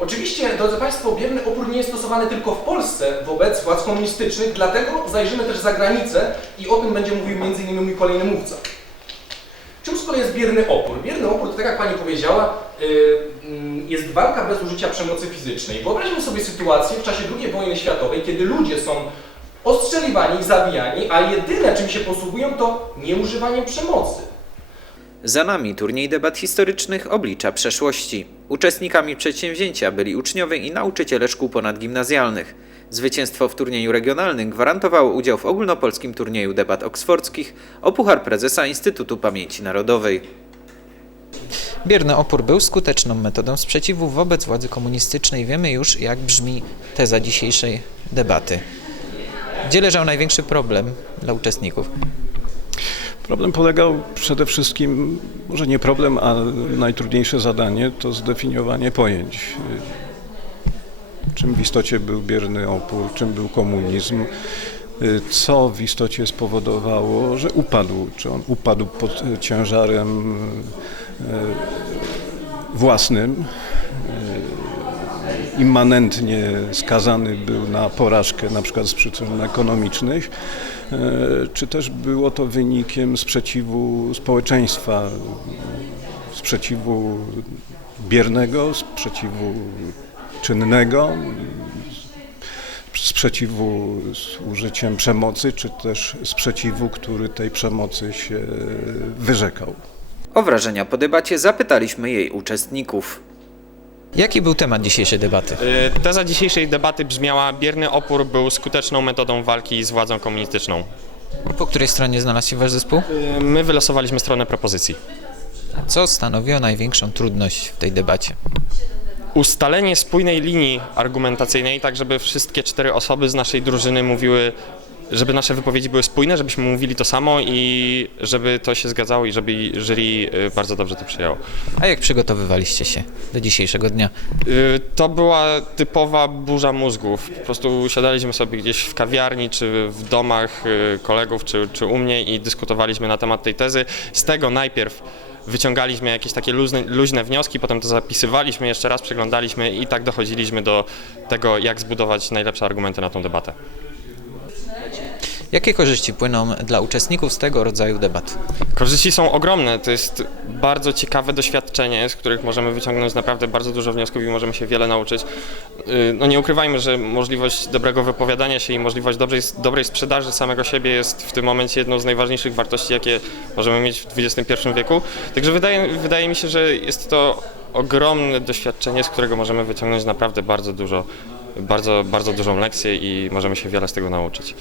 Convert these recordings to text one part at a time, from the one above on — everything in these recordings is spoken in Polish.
Oczywiście, drodzy Państwo, bierny opór nie jest stosowany tylko w Polsce wobec władz komunistycznych, dlatego zajrzymy też za granicę i o tym będzie mówił m.in. mój kolejny mówca. Czym z kolei jest bierny opór? Bierny opór, to tak jak Pani powiedziała, y, mm, jest walka bez użycia przemocy fizycznej. Wyobraźmy sobie sytuację w czasie II wojny światowej, kiedy ludzie są ostrzeliwani zabijani, a jedyne czym się posługują to nieużywanie przemocy. Za nami turniej debat historycznych oblicza przeszłości. Uczestnikami przedsięwzięcia byli uczniowie i nauczyciele szkół ponadgimnazjalnych. Zwycięstwo w turnieju regionalnym gwarantowało udział w ogólnopolskim turnieju debat oksfordzkich o Puchar Prezesa Instytutu Pamięci Narodowej. Bierny opór był skuteczną metodą sprzeciwu wobec władzy komunistycznej. Wiemy już, jak brzmi teza dzisiejszej debaty. Gdzie leżał największy problem dla uczestników? Problem polegał przede wszystkim, może nie problem, a najtrudniejsze zadanie to zdefiniowanie pojęć. Czym w istocie był bierny opór, czym był komunizm, co w istocie spowodowało, że upadł, czy on upadł pod ciężarem e, własnym, e, immanentnie skazany był na porażkę, na przykład z przyczyn ekonomicznych, e, czy też było to wynikiem sprzeciwu społeczeństwa, sprzeciwu biernego, sprzeciwu czynnego, sprzeciwu z użyciem przemocy, czy też sprzeciwu, który tej przemocy się wyrzekał. O wrażenia po debacie zapytaliśmy jej uczestników. Jaki był temat dzisiejszej debaty? Y, Teza dzisiejszej debaty brzmiała: bierny opór był skuteczną metodą walki z władzą komunistyczną. Po której stronie znalazł się wasz zespół? Y, My wylosowaliśmy stronę propozycji. Co stanowiło największą trudność w tej debacie? Ustalenie spójnej linii argumentacyjnej, tak żeby wszystkie cztery osoby z naszej drużyny mówiły, żeby nasze wypowiedzi były spójne, żebyśmy mówili to samo i żeby to się zgadzało i żeby jury y, bardzo dobrze to przyjęło. A jak przygotowywaliście się do dzisiejszego dnia? Y, To była typowa burza mózgów. Po prostu siadaliśmy sobie gdzieś w kawiarni, czy w domach y, kolegów, czy, czy u mnie i dyskutowaliśmy na temat tej tezy. Z tego najpierw wyciągaliśmy jakieś takie luźne, luźne wnioski, potem to zapisywaliśmy, jeszcze raz przeglądaliśmy i tak dochodziliśmy do tego, jak zbudować najlepsze argumenty na tą debatę. Jakie korzyści płyną dla uczestników z tego rodzaju debat? Korzyści są ogromne. To jest bardzo ciekawe doświadczenie, z których możemy wyciągnąć naprawdę bardzo dużo wniosków i możemy się wiele nauczyć. Yy, No nie ukrywajmy, że możliwość dobrego wypowiadania się i możliwość dobrej, dobrej sprzedaży samego siebie jest w tym momencie jedną z najważniejszych wartości, jakie możemy mieć w XXI wieku. Także wydaje, wydaje mi się, że jest to ogromne doświadczenie, z którego możemy wyciągnąć naprawdę bardzo dużo, bardzo, bardzo dużą lekcję i możemy się wiele z tego nauczyć.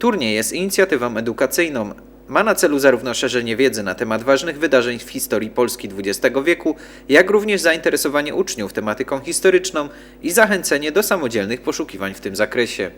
Turniej jest inicjatywą edukacyjną. Ma na celu zarówno szerzenie wiedzy na temat ważnych wydarzeń w historii Polski XX wieku, jak również zainteresowanie uczniów tematyką historyczną i zachęcenie do samodzielnych poszukiwań w tym zakresie.